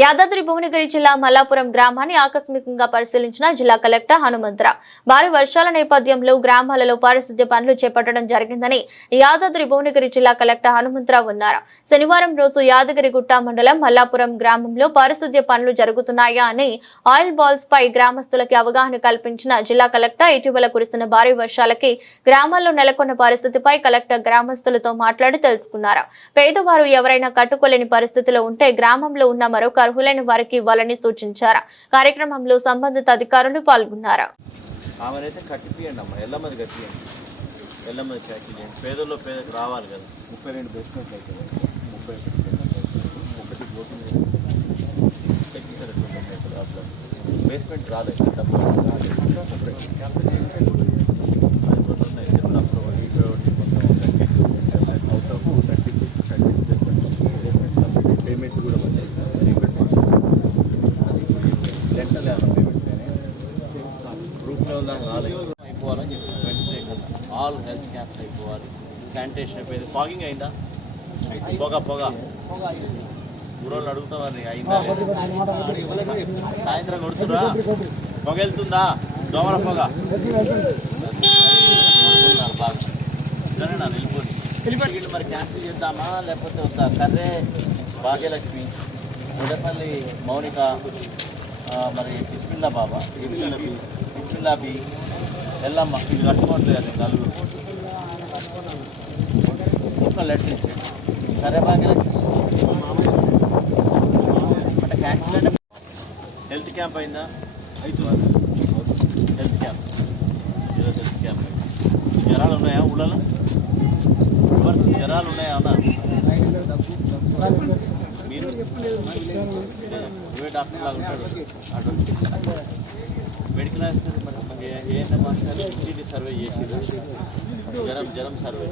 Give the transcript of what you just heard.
యాదాద్రి భువనగిరి జిల్లా మల్లాపురం గ్రామాన్ని ఆకస్మికంగా పరిశీలించిన జిల్లా కలెక్టర్ హనుమంతరావు. భారీ వర్షాల నేపథ్యంలో గ్రామాలలో పారిశుద్ధ్య పనులు చేపట్టడం జరిగిందని యాదాద్రి భువనగిరి జిల్లా కలెక్టర్ హనుమంతరావు అన్నారు. శనివారం రోజు యాదగిరిగుట్ట మండలం మల్లాపురం గ్రామంలో పారిశుద్ధ్య పనులు జరుగుతున్నాయా అని ఆయిల్ బాల్స్ పై గ్రామస్తులకి అవగాహన కల్పించిన జిల్లా కలెక్టర్ ఇటీవల కురిసిన భారీ వర్షాలకి గ్రామాల్లో నెలకొన్న పరిస్థితిపై కలెక్టర్ గ్రామస్తులతో మాట్లాడి తెలుసుకున్నారు. పేదవారు ఎవరైనా కట్టుకోలేని పరిస్థితిలో ఉంటే గ్రామంలో ఉన్న మరొక అర్హులైన వారికి ఇవ్వాలని సూచించారు. కార్యక్రమంలో సంబంధిత అధికారులు పాల్గొన్నారు. ఆమెనైతే కట్టిపియండి అమ్మ. ఎల్లమ్మది కట్టియండి ఎల్లమ్మది ప్యాకింగ్ చేయండి. పేదల్లో పేదకు రావాలి కదా. ముప్పై రెండు బేస్మెంట్ ముప్పై ఒకటి బోటింగ్ టెక్నికల్ రాలేదు రాలేదు. అది గ్రూప్ లెవెల్ దాకా రాలేదు. అయిపోవాలని చెప్పి వెన్స్డే కల్లా ఆల్ హెల్త్ క్యాంప్స్ అయిపోవాలి. శానిటేషన్ అయిపోయింది. ఫాగింగ్ అయిందా? పొగ పొగ. ఊరోళ్ళు అడుగుతా అయిందా సాయంత్రం కొడుతురా పొగ వెళ్తుందా దోమల పొగ. బాగా సరేనా వెళ్ళిపోయి మరి క్యాన్సిల్ చేద్దామా? లేకపోతే వద్దా? కర్రే భాగ్యలక్ష్మి ముడపల్లి మౌనిక మరి బిస్మిల్లా బాబా. బిస్మిల్లా బి. ఎల్లమ్మ ఇది కట్టుకోవట్లేదు నలుగురు ఒక లెటర్ సరే బాగా అంటే క్యాన్సిల్ అంటే హెల్త్ క్యాంప్ అయిందా? హెల్త్ క్యాంప్ ఈరోజు హెల్త్ క్యాంప్ జ్వరాలు ఉన్నాయా ఊళ్ళలో? జ్వరాలు ఉన్నాయా అన్న? మెడికల్ ఆఫీసర్ మరి మనకి ఏఎన్ఎం ఆఫీసర్ సిటీ సర్వే చేసి జ్వరం జ్వరం సర్వే.